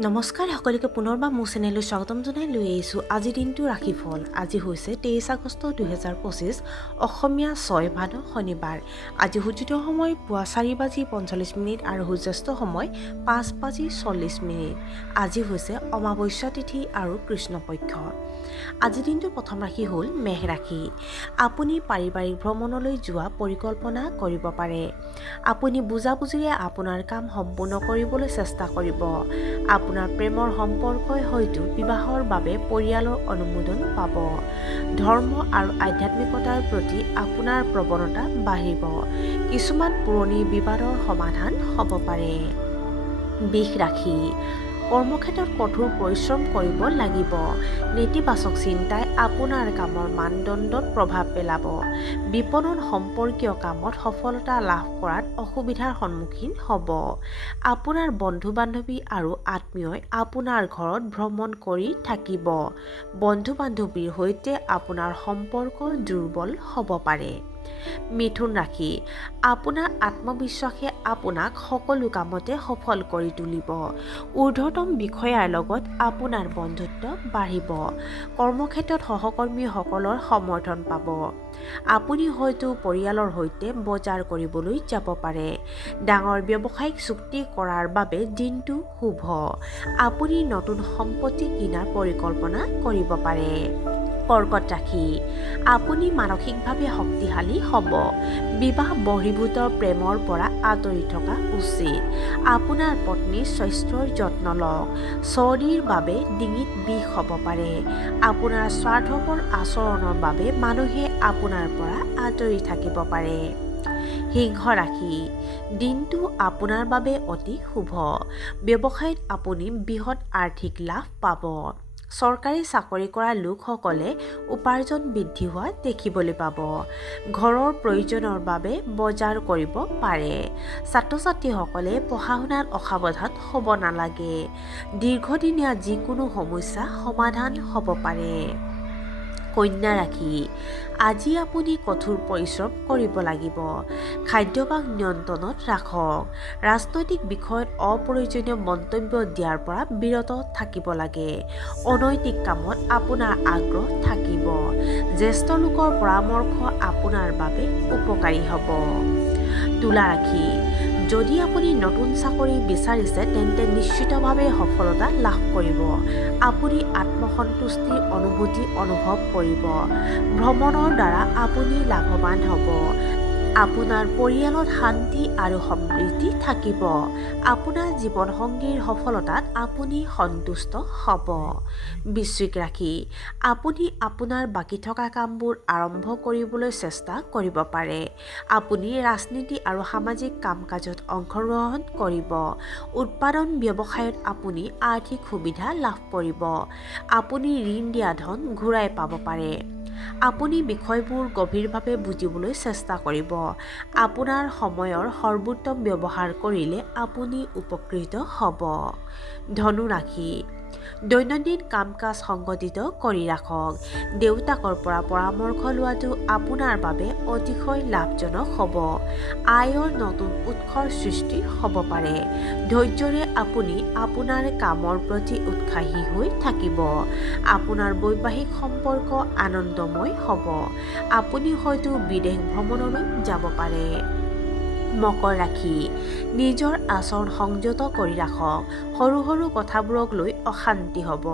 নমস্কাৰ সকলোকে পুনৰবাৰ মোৰ চেনেললৈ স্বাগতম জনাই লৈ আহিছোঁ আজি দিনটো ৰাশিফল। আজি হৈছে 23 আগষ্ট 2025 অসমীয়া 6 ভাদ শনিবাৰ। আজি সূৰ্যোদয় সময় পুৱা 4:45 আৰু সূৰ্যাস্ত সময় 5:40। আজি হৈছে অমাৱস্যা তিথি আৰু কৃষ্ণপক্ষ। আজি দিনটোৰ প্ৰথম ৰাশি হ'ল মেষ ৰাশি। আপুনি পাৰিবাৰিক ভ্ৰমণলৈ যোৱা পৰিকল্পনা কৰিব পাৰে। আপুনি বুজাবুজিৰে আপোনাৰ কাম সম্পূৰ্ণ কৰিবলৈ চেষ্টা কৰিব। আপোনাৰ প্ৰেমৰ সম্পৰ্কই হয়তো বিবাহৰ বাবে পৰিয়ালৰ অনুমোদন পাব। ধৰ্ম আৰু আধ্যাত্মিকতাৰ প্ৰতি আপোনাৰ প্ৰৱণতা বাঢ়িব। কিছুমান পুৰণি বিবাদৰ সমাধান হ'ব পাৰে। বৃষ ৰাশি। কৰ্মক্ষেত্ৰত কঠোৰ পৰিশ্ৰম কৰিব লাগিব। নেতিবাচক চিন্তাই আপোনাৰ কামৰ মানদণ্ডত প্ৰভাৱ পেলাব। বিপণন সম্পৰ্কীয় কামত সফলতা লাভ কৰাত অসুবিধাৰ সন্মুখীন হ'ব। আপোনাৰ বন্ধু-বান্ধৱী আৰু আত্মীয়ই আপোনাৰ ঘৰত ভ্ৰমণ কৰি থাকিব। বন্ধু-বান্ধৱীৰ সৈতে আপোনাৰ সম্পৰ্ক দুৰ্বল হ'ব পাৰে। মিথুন ৰাশি। আপোনাৰ আত্মবিশ্বাসে আপোনাক সকলো কামতে সফল কৰি তুলিব। ঊৰ্ধ্বতম বিষয়াৰ লগত আপোনাৰ বন্ধুত্ব বাঢ়িব। কৰ্মক্ষেত্ৰত সহকৰ্মীসকলৰ সমৰ্থন পাব। আপুনি হয়তো পৰিয়ালৰ সৈতে বজাৰ কৰিবলৈ যাব পাৰে। ডাঙৰ ব্যৱসায়িক চুক্তি কৰাৰ বাবে দিনটো শুভ। আপুনি নতুন সম্পত্তি কিনাৰ পৰিকল্পনা কৰিব পাৰে। কৰ্কট ৰাশি। আপুনি মানসিকভাৱে শক্তিশালী হ'ব। বিবাহ বহিৰ্ভূত প্ৰেমৰ পৰা আঁতৰি থকা উচিত। আপোনাৰ পত্নীৰ স্বাস্থ্যৰ যত্ন লওক। চৰ্দিৰ বাবে ডিঙিত বিষ হ'ব পাৰে। আপোনাৰ স্বাৰ্থপৰ আচৰণৰ বাবে মানুহে আপোনাৰ পৰা আঁতৰি থাকিব পাৰে। সিংহ ৰাশি। দিনটো আপোনাৰ বাবে অতি শুভ। ব্যৱসায়ত আপুনি বৃহৎ আৰ্থিক লাভ পাব। চৰকাৰী চাকৰি কৰা লোকসকলে উপাৰ্জন বৃদ্ধি হোৱা দেখিবলৈ পাব। ঘৰৰ প্ৰয়োজনৰ বাবে বজাৰ কৰিব পাৰে। ছাত্ৰ-ছাত্ৰীসকলে পঢ়া-শুনাত অসাৱধান হ'ব নালাগে। দীৰ্ঘদিনীয়া যিকোনো সমস্যা সমাধান হ'ব পাৰে। কন্যা ৰাশি। আজি আপুনি কঠোৰ পৰিশ্ৰম কৰিব লাগিব। খাদ্যাভ্যাস নিয়ন্ত্ৰণত ৰাখক। ৰাজনৈতিক বিষয়ত অপ্ৰয়োজনীয় মন্তব্য দিয়াৰ পৰা বিৰত থাকিব লাগে। অনৈতিক কামত আপোনাৰ আগ্ৰহ থাকিব। জ্যেষ্ঠ লোকৰ পৰামৰ্শ আপোনাৰ বাবে উপকাৰী হ'ব। তুলা ৰাশি। যদি আপুনি নতুন চাকৰি বিচাৰিছে তেন্তে নিশ্চিতভাৱে সফলতা লাভ কৰিব। আপুনি আত্মসন্তুষ্টিৰ অনুভূতি অনুভৱ কৰিব। ভ্ৰমণৰ দ্বাৰা আপুনি লাভৱান হ'ব। আপোনাৰ পৰিয়ালত শান্তি আৰু সমৃদ্ধি থাকিব। আপোনাৰ জীৱনসংগীৰ সফলতাত আপুনি সন্তুষ্ট হ'ব। বৃশ্চিক ৰাশি। আপুনি আপোনাৰ বাকী থকা কামবোৰ আৰম্ভ কৰিবলৈ চেষ্টা কৰিব পাৰে। আপুনি ৰাজনীতি আৰু সামাজিক কাম-কাজত অংশগ্ৰহণ কৰিব। উৎপাদন ব্যৱসায়ত আপুনি আৰ্থিক সুবিধা লাভ কৰিব। আপুনি ঋণ দিয়া ধন ঘূৰাই পাব পাৰে। আপুনি বিষয়বোৰ গভীৰভাৱে বুজিবলৈ চেষ্টা কৰিব। আপোনাৰ সময়ৰ সৰ্বোত্তম ব্যৱহাৰ কৰিলে আপুনি উপকৃত হ'ব। ধনু ৰাশি। দৈনন্দিন কাম-কাজ সংগঠিত কৰি ৰাখক। দেউতাকৰ পৰা পৰামৰ্শ লোৱাটো আপোনাৰ বাবে অতিশয় লাভজনক হ'ব। আয়ৰ নতুন উৎসৰ সৃষ্টি হ'ব পাৰে। ধৈৰ্য্যৰে আপুনি আপোনাৰ কামৰ প্ৰতি উৎসাহী হৈ থাকিব। আপোনাৰ বৈবাহিক সম্পৰ্ক আনন্দময় হ'ব। আপুনি হয়তো বিদেশ ভ্ৰমণলৈ যাব পাৰে। মকৰ ৰাশি। নিজৰ আচৰণ সংযত কৰি ৰাখক। সৰু সৰু কথাবোৰক লৈ অশান্তি হ'ব।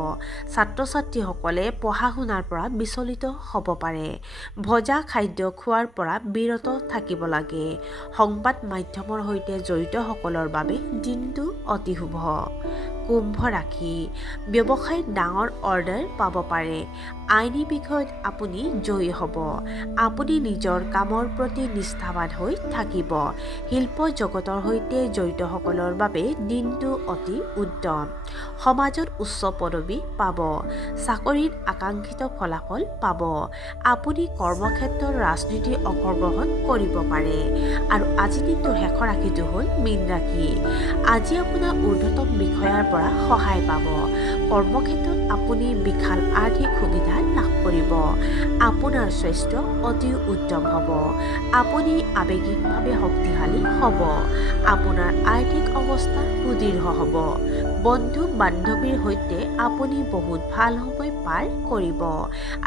ছাত্ৰ-ছাত্ৰীসকলে পঢ়া-শুনাৰ পৰা বিচলিত হ'ব পাৰে। ভজা খাদ্য খোৱাৰ পৰা বিৰত থাকিব লাগে। সংবাদ মাধ্যমৰ সৈতে জড়িতসকলৰ বাবে দিনটো অতি শুভ। কুম্ভ ৰাশি। ব্যৱসায়ত ডাঙৰ অৰ্ডাৰ পাব পাৰে। আইনী বিষয়ত আপুনি জয়ী হ'ব। আপুনি নিজৰ কামৰ প্ৰতি নিষ্ঠাৱান হৈ থাকিব। শিল্প জগতৰ সৈতে জড়িতসকলৰ বাবে দিনটো অতি উত্তম। সমাজত উচ্চ পদবী পাব। চাকৰিত আকাংক্ষিত ফলাফল পাব। আপুনি কৰ্মক্ষেত্ৰত ৰাজনীতিত অংশগ্ৰহণ কৰিব পাৰে। আৰু আজি দিনটোৰ শেষৰ ৰাশিটো হ'ল মীন ৰাশি। আজি আপোনাৰ ঊৰ্ধ্বতম বিষয়াৰ পৰা সহায় পাব। কৰ্মক্ষেত্ৰত আপুনি বিশাল আৰ্থিক সুবিধা লাভ কৰিব। আপোনাৰ স্বাস্থ্য অতি উত্তম হ'ব। আপুনি আৱেগিকভাৱে শক্তিশালী হ'ব। আপোনাৰ আৰ্থিক অৱস্থা সুদৃঢ় হ'ব। বন্ধু বান্ধৱীৰ সৈতে আপুনি বহুত ভাল সময় পাৰ কৰিব।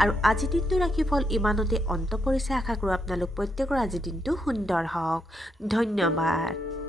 আৰু আজিৰ দিনটো ৰাশিফল ইমানতে অন্ত পৰিছে। আশা কৰোঁ আপোনালোক প্ৰত্যেকৰ আজিৰ দিনটো সুন্দৰ হওক। ধন্যবাদ।